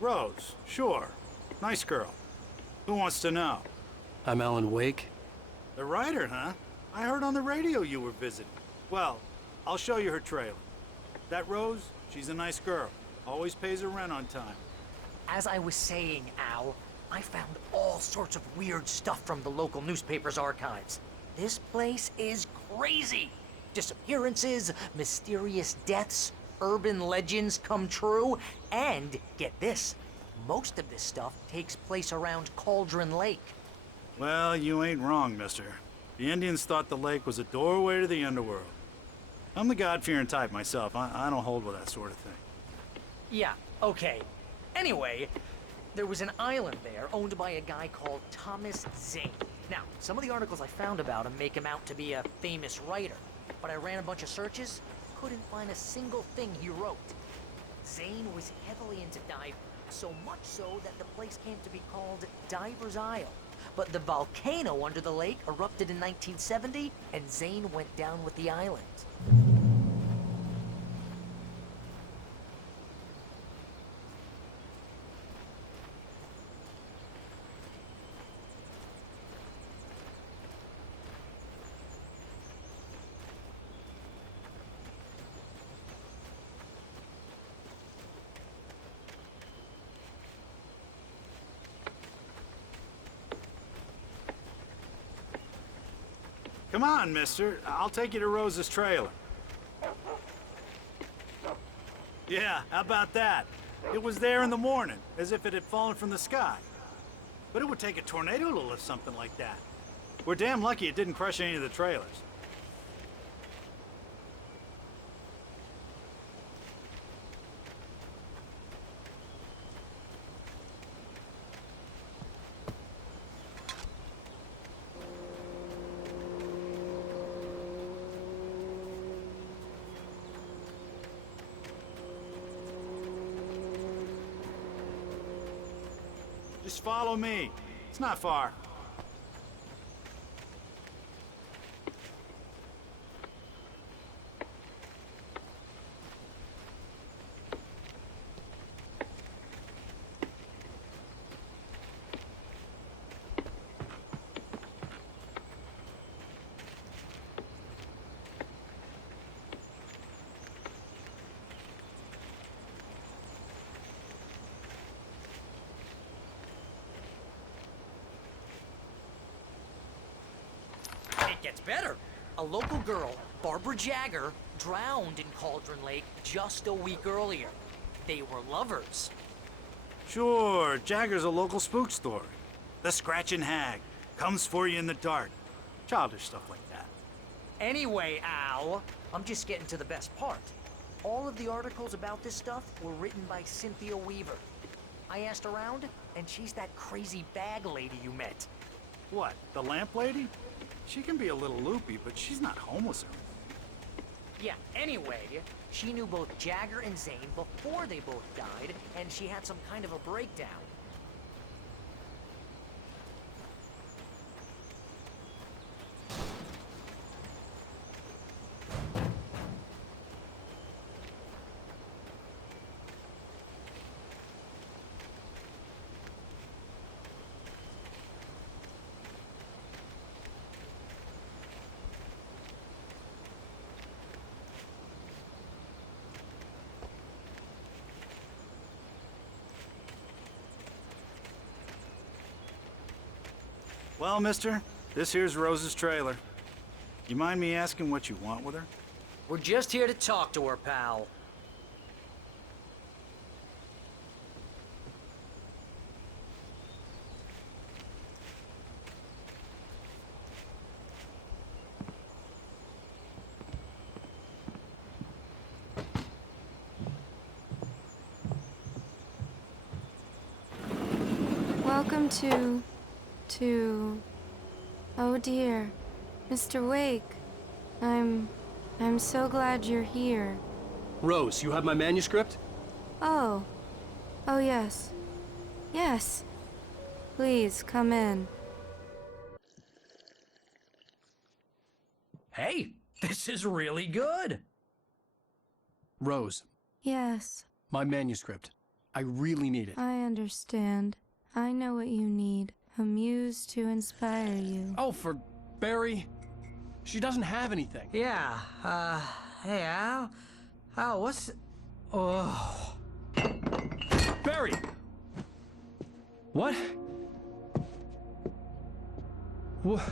Rose, sure. Nice girl. Who wants to know? I'm Alan Wake. The writer, huh? I heard on the radio you were visiting. Well, I'll show you her trailer. That Rose, she's a nice girl. Always pays her rent on time. As I was saying, Al, I found all sorts of weird stuff from the local newspaper's archives. This place is crazy. Disappearances, mysterious deaths, urban legends come true, and get this, most of this stuff takes place around Cauldron Lake. Well, you ain't wrong, mister. The Indians thought the lake was a doorway to the underworld. I'm the God-fearing type myself. I don't hold with that sort of thing. Yeah, okay. Anyway, there was an island there owned by a guy called Thomas Zane. Now, some of the articles I found about him make him out to be a famous writer, but I ran a bunch of searches, couldn't find a single thing he wrote. Zane was heavily into diving, so much so that the place came to be called Diver's Isle. But the volcano under the lake erupted in 1970, and Zane went down with the island. Come on, mister. I'll take you to Rose's trailer. Yeah, how about that? It was there in the morning, as if it had fallen from the sky. But it would take a tornado to lift something like that. We're damn lucky it didn't crush any of the trailers. Just follow me. It's not far. It gets better. A local girl, Barbara Jagger, drowned in Cauldron Lake just a week earlier. They were lovers. Sure, Jagger's a local spook story. The Scratching Hag comes for you in the dark. Childish stuff like that. Anyway, Al, I'm just getting to the best part. All of the articles about this stuff were written by Cynthia Weaver. I asked around, and she's that crazy bag lady you met. What, the lamp lady? She can be a little loopy, but she's not homeless or anything. Yeah, anyway, she knew both Jagger and Zane before they both died, and she had some kind of a breakdown. Well, mister, this here's Rose's trailer. You mind me asking what you want with her? We're just here to talk to her, pal. Welcome to... Oh dear, Mr. Wake. I'm so glad you're here. Rose, you have my manuscript? Oh. Oh yes. Yes. Please, come in. Hey, this is really good. Rose, Yes. my manuscript. I really need it. I understand. I know what you need. A muse to inspire you. Oh, for Barry? She doesn't have anything. Yeah, hey, Al, what's... Oh... Barry! What? What?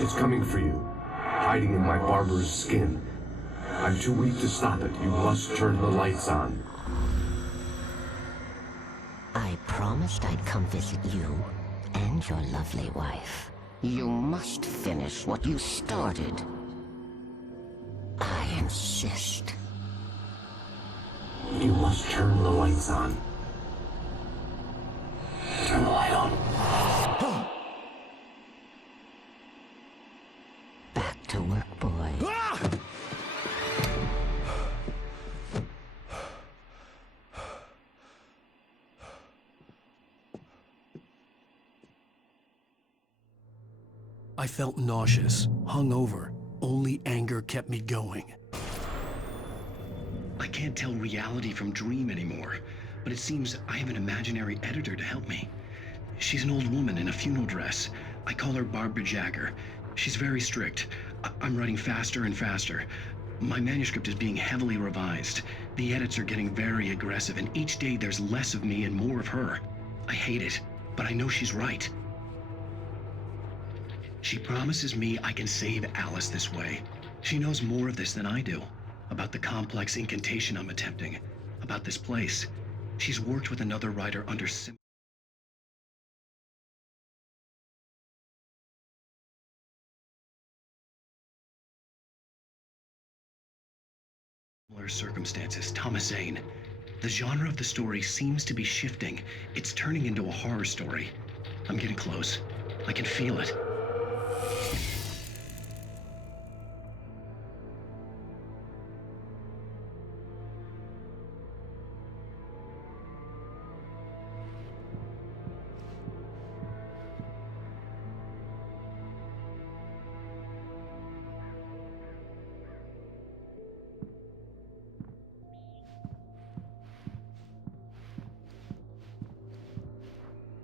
It's coming for you, hiding in my barber's skin. I'm too weak to stop it. You must turn the lights on. I promised I'd come visit you and your lovely wife. You must finish what you started. I insist. You must turn the lights on. Turn the light on. Back to work, boy. I felt nauseous, hungover. Only anger kept me going. I can't tell reality from dream anymore, but it seems I have an imaginary editor to help me. She's an old woman in a funeral dress. I call her Barbara Jagger. She's very strict. I'm writing faster and faster. My manuscript is being heavily revised. The edits are getting very aggressive, and each day there's less of me and more of her. I hate it, but I know she's right. She promises me I can save Alice this way. She knows more of this than I do. About the complex incantation I'm attempting. About this place. She's worked with another writer under similar circumstances. Thomas Zane. The genre of the story seems to be shifting. It's turning into a horror story. I'm getting close. I can feel it.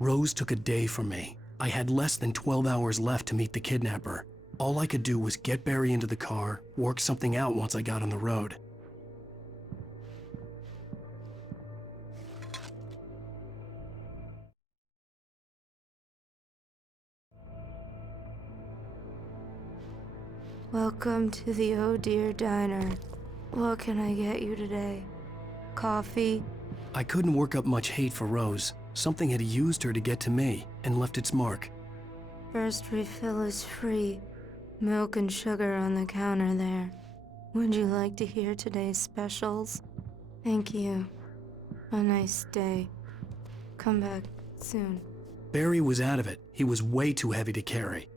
Rose took a day from me. I had less than 12 hours left to meet the kidnapper. All I could do was get Barry into the car, work something out once I got on the road. Welcome to the Oh Dear Diner. What can I get you today? Coffee? I couldn't work up much hate for Rose. Something had used her to get to me and left its mark. First refill is free. Milk and sugar on the counter there. Would you like to hear today's specials? Thank you. A nice day. Come back soon. Barry was out of it. He was way too heavy to carry.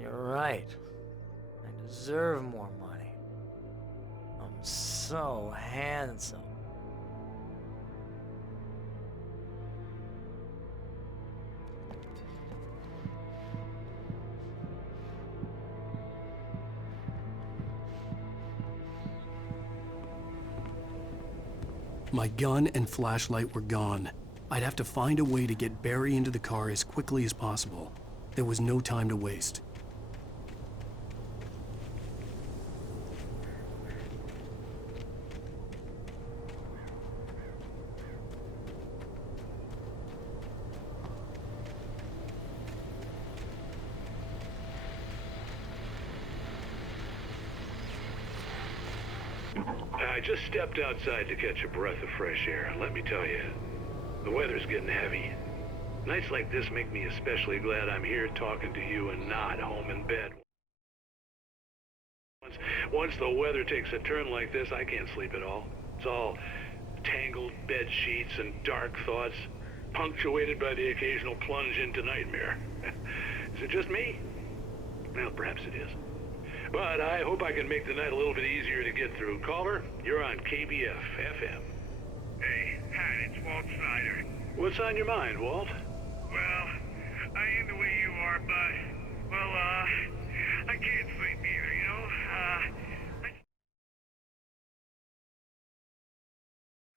You're right. I deserve more money. I'm so handsome. My gun and flashlight were gone. I'd have to find a way to get Barry into the car as quickly as possible. There was no time to waste. I just stepped outside to catch a breath of fresh air. Let me tell you, the weather's getting heavy. Nights like this make me especially glad I'm here talking to you and not home in bed. Once the weather takes a turn like this, I can't sleep at all. It's all tangled bed sheets and dark thoughts, punctuated by the occasional plunge into nightmare. Is it just me? Well, perhaps it is. But I hope I can make the night a little bit easier to get through. Caller, you're on KBF FM. Hey, Pat, it's Walt Snyder. What's on your mind, Walt? Well, I ain't the way you are, but, well, I can't sleep either, you know?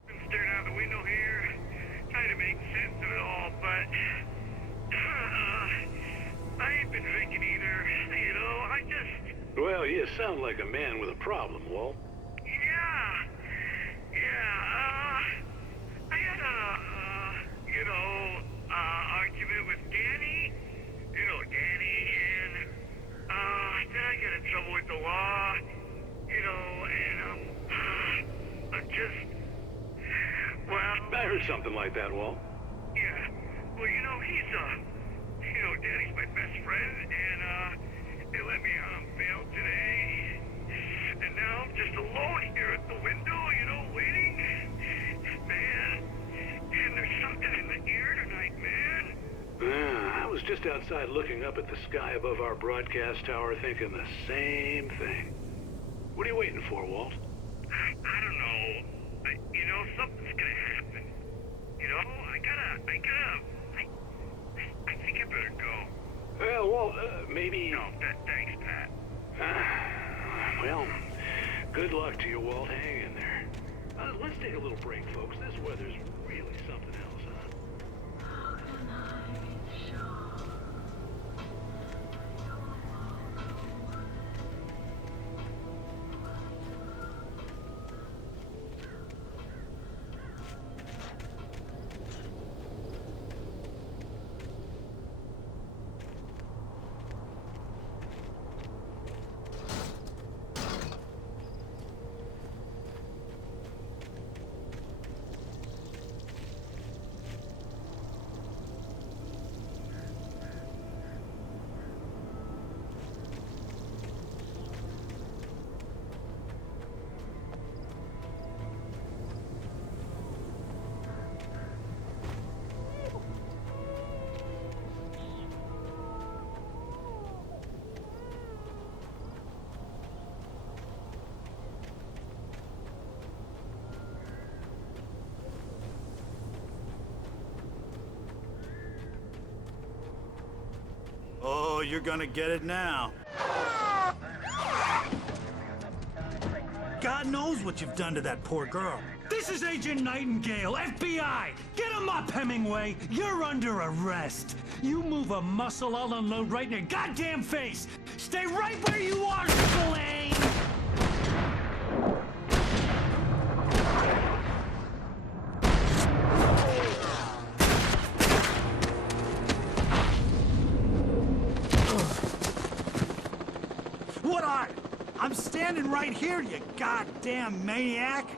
I'm staring out the window here, trying to make sense of it all, but, I ain't been drinking either, you know? I just... Well, you sound like a man with a problem, Walt. I had argument with Danny. You know, Danny, and, then I got in trouble with the law, you know, and, I'm just, well... I heard something like that, Walt. Yeah, well, you know, Danny's my best friend, and, they let me out on bail today. And now I'm just alone here at the window, you know, waiting. Man, and there's something in the air tonight, man. I was just outside looking up at the sky above our broadcast tower thinking the same thing. What are you waiting for, Walt? I don't know. You know, something's gonna happen. You know, I think I better go. Well, Walt, maybe... No, thanks, Pat. Well, good luck to you, Walt. Hang in there. Let's take a little break, folks. This weather's really something else, huh? Oh, you're gonna get it now. God knows what you've done to that poor girl. This is Agent Nightingale, FBI! Get him up, Hemingway! You're under arrest! You move a muscle, I'll unload right in your goddamn face! Stay right where you are, Spillane! What are you? I'm standing right here, you goddamn maniac!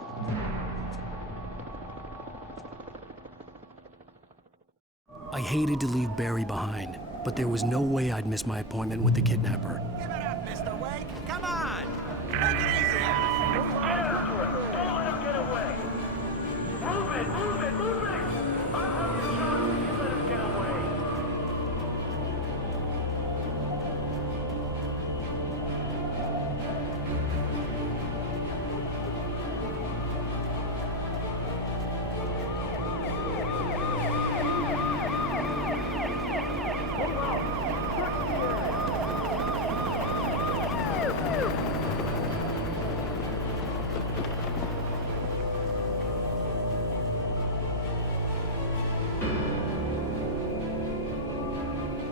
I hated to leave Barry behind, but there was no way I'd miss my appointment with the kidnapper. Give it up, Mr. Wake. Come on. Take it easy on him. Don't let him get away. Move it! I'll have you shot if you let him get away.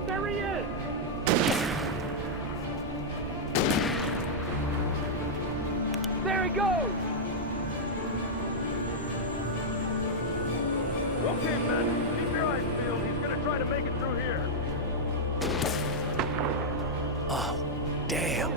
There he is! There he goes! Okay, man. Keep your eyes peeled. He's gonna try to make it through here. Oh, damn.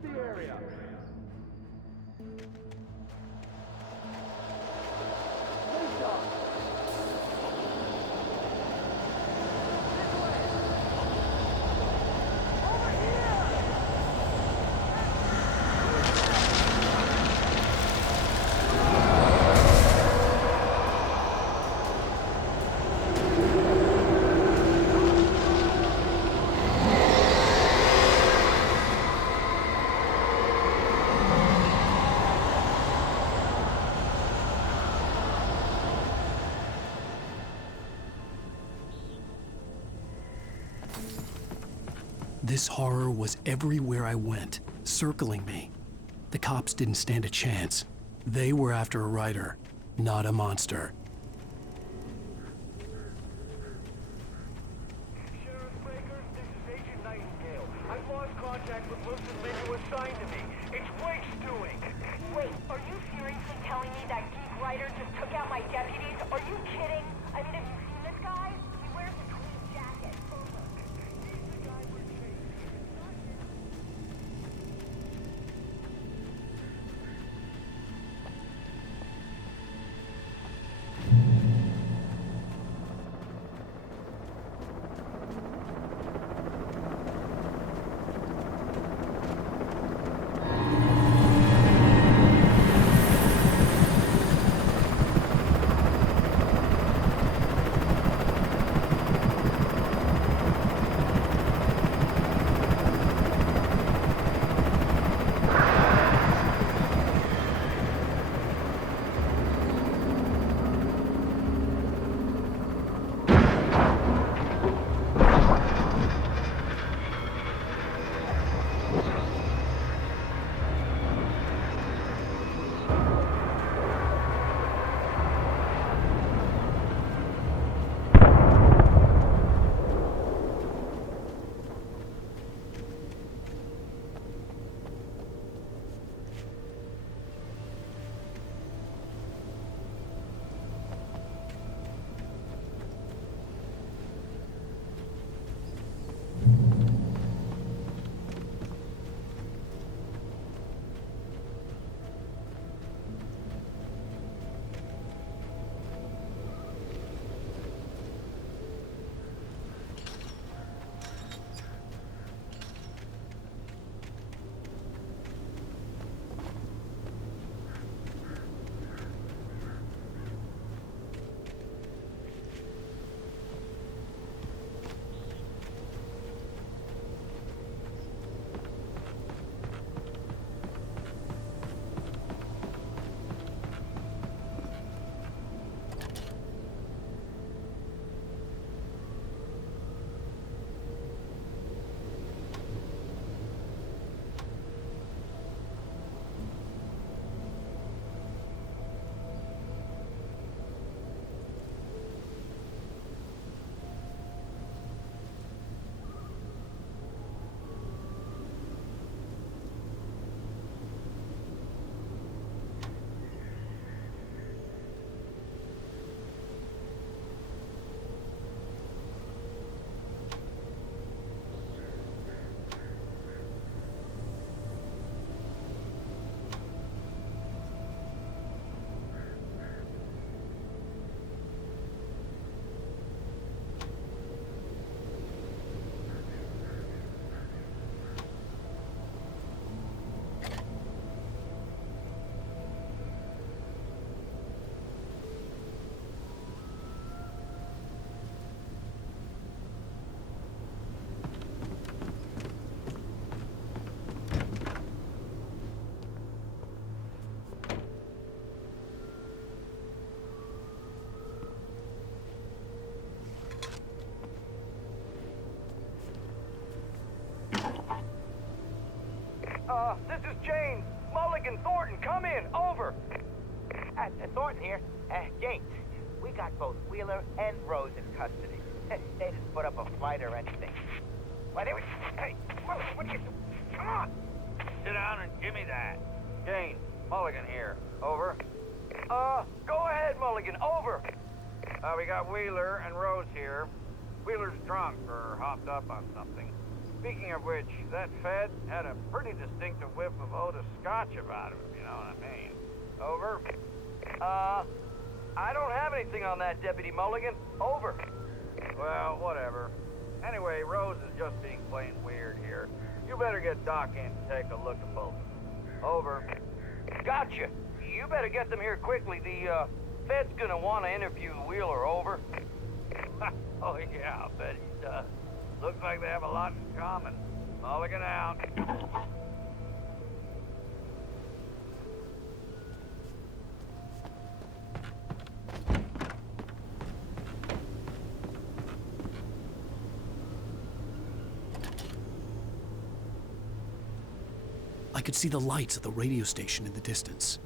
the area. This horror was everywhere I went, circling me. The cops didn't stand a chance. They were after a writer, not a monster. Sheriff Breakers, this is Agent Nightingale. I've lost contact with Wilson Lynn who assigned to me. It's Wake's doing. Wait, are you seriously telling me that geek writer just took out my deputies? Are you kidding? I mean, have you seen this guy? He wears a tweed jacket. He's the guy we're chasing. This is James. Mulligan, Thornton, come in. Over. Thornton here. James, we got both Wheeler and Rose in custody. They didn't put up a fight or anything. Why, they were... Hey, Mulligan, what are you doing? Come on. Sit down and give me that. Jane, Mulligan here. Over. Go ahead, Mulligan. Over. We got Wheeler and Rose here. Wheeler's drunk or hopped up on something. Speaking of which, that Fed had a pretty distinctive whiff of Otis Scotch about him, if you know what I mean. Over. I don't have anything on that, Deputy Mulligan. Over. Well, whatever. Anyway, Rose is just being plain weird here. You better get Doc in to take a look at both. Over. Gotcha. You better get them here quickly. The, Fed's gonna want to interview Wheeler. Over. Oh, yeah, I bet he does. Looks like they have a lot in common. Mulligan out. I could see the lights of the radio station in the distance.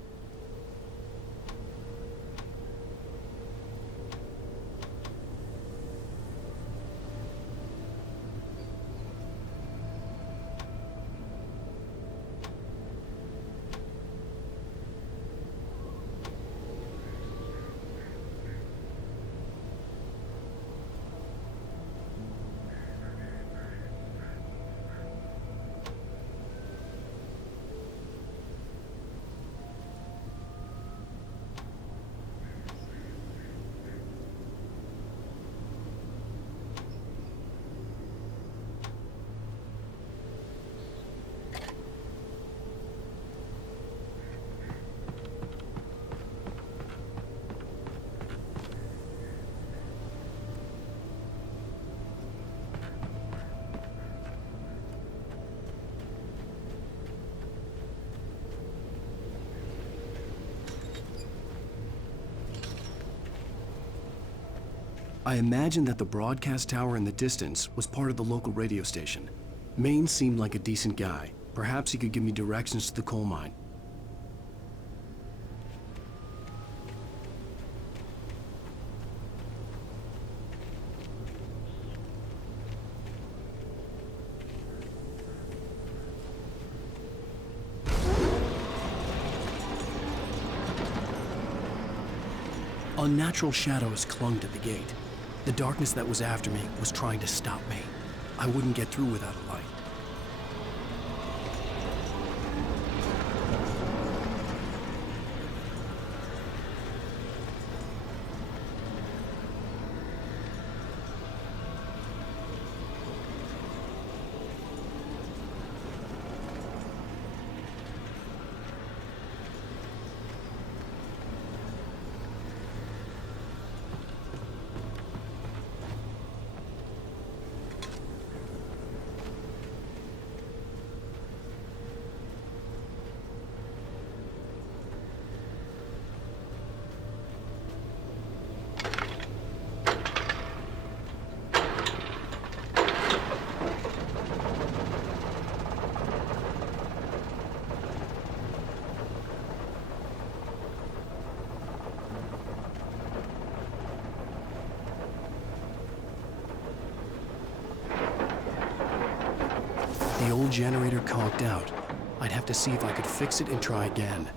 I imagined that the broadcast tower in the distance was part of the local radio station. Maine seemed like a decent guy. Perhaps he could give me directions to the coal mine. Unnatural shadows clung to the gate. The darkness that was after me was trying to stop me. I wouldn't get through without a light. The old generator conked out. I'd have to see if I could fix it and try again.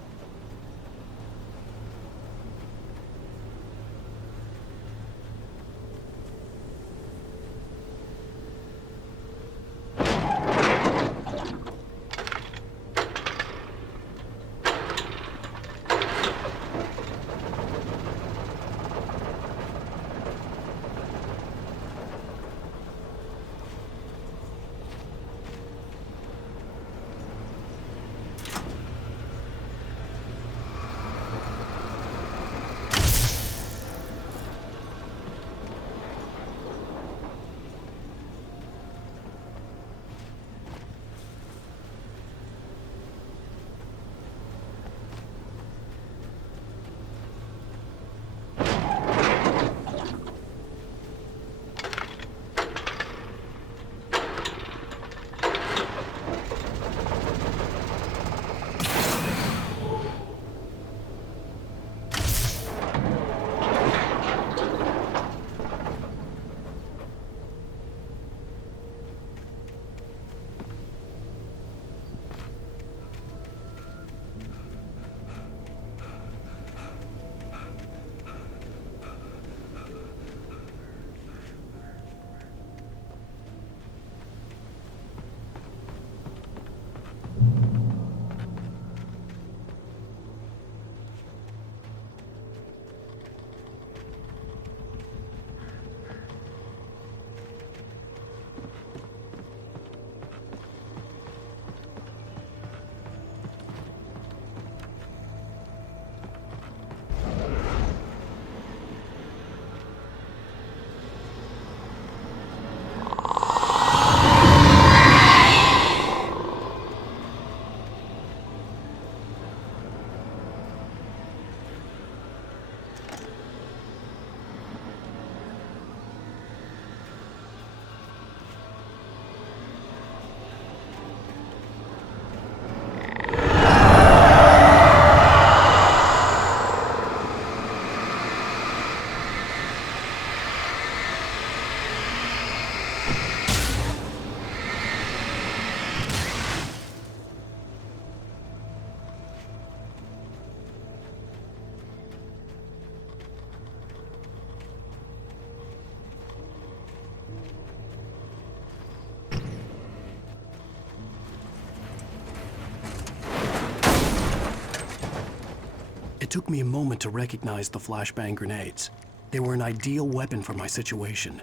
It took me a moment to recognize the flashbang grenades. They were an ideal weapon for my situation.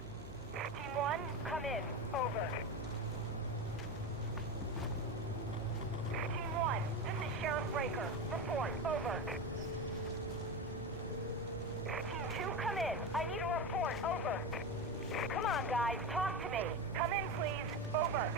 Team 1, come in. Over. Team 1, this is Sheriff Breaker. Report. Over. Team 2, come in. I need a report. Over. Come on, guys. Talk to me. Come in, please. Over.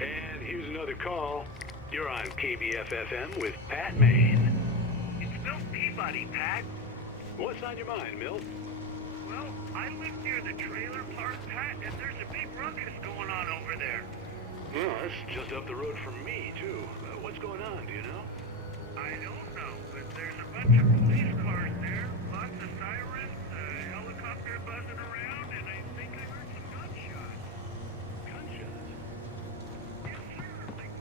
And here's another call. You're on KBFFM with Pat Maine. It's Milt Peabody, Pat. What's on your mind, Milt? Well, I live near the trailer park, Pat, and there's a big ruckus going on over there. Well, that's just up the road from me, too. What's going on, do you know? I don't know, but there's a bunch of police cars there, lots of sirens, a helicopter buzzing around, and I think I heard some gunshots. Gunshots? Yes, sir. Like,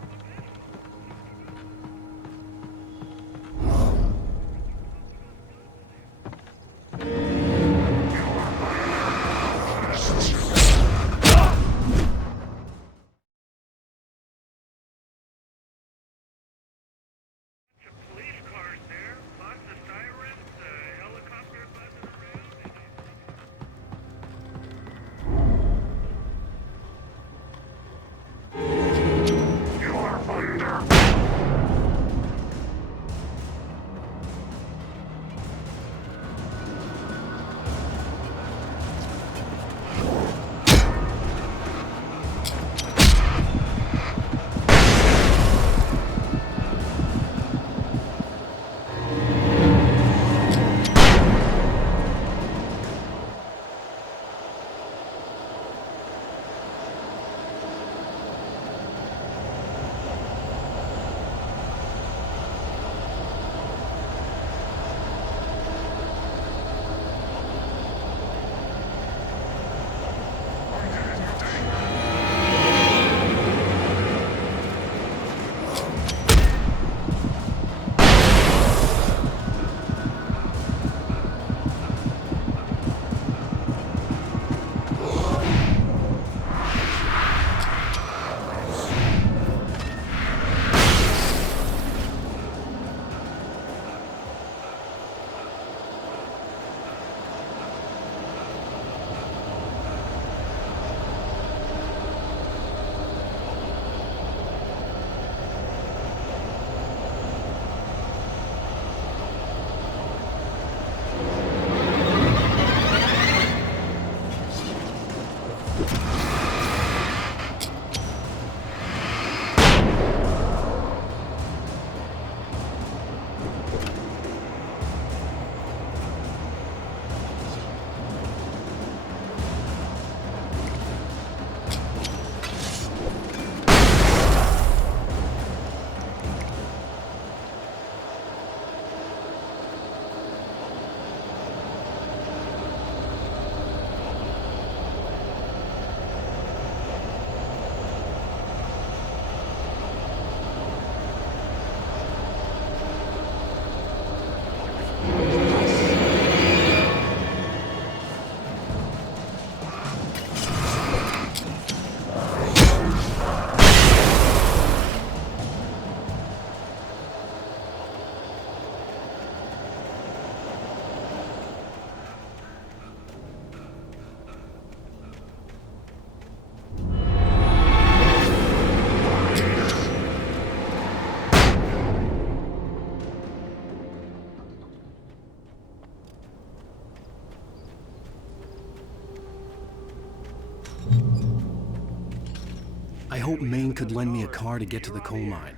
hoped Maine could lend me a car to get to the coal mine.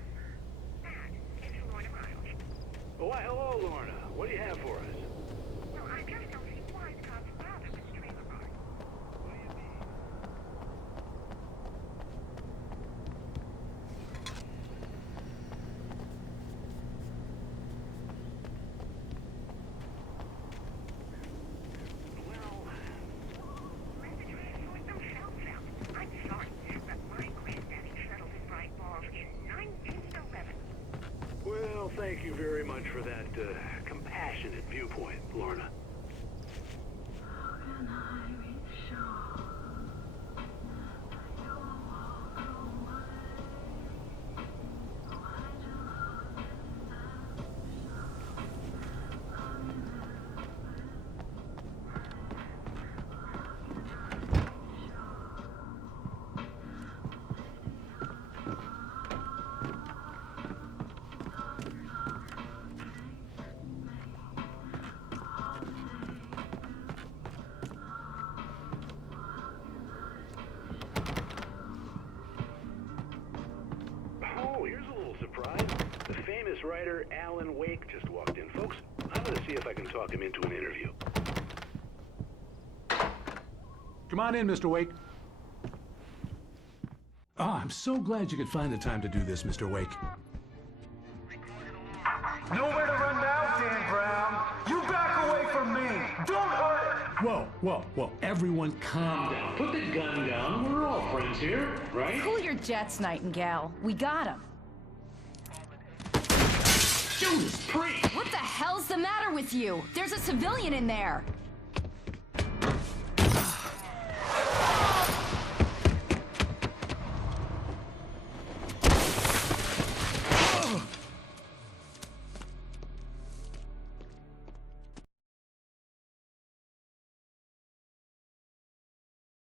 Why, hello, Lorna. What do you have for us? Well, I just don't see why the cops bothered with the trailer park. What do you mean? Let the trailers sort themselves out. I'm sorry, but my granddaddy settled in Bright Falls in 1911. Well, thank you very much for that compassionate viewpoint, Lorna. Oh, here's a little surprise. The famous writer Alan Wake just walked in. Folks, I'm gonna see if I can talk him into an interview. Come on in, Mr. Wake. Oh, I'm so glad you could find the time to do this, Mr. Wake. Nowhere to run now, Dan Brown. You back away from me. Don't hurt it. Whoa. Everyone calm down. Put the gun down. We're all friends here, right? Cool your jets, Nightingale. We got him. Judas Priest! What the hell's the matter with you? There's a civilian in there.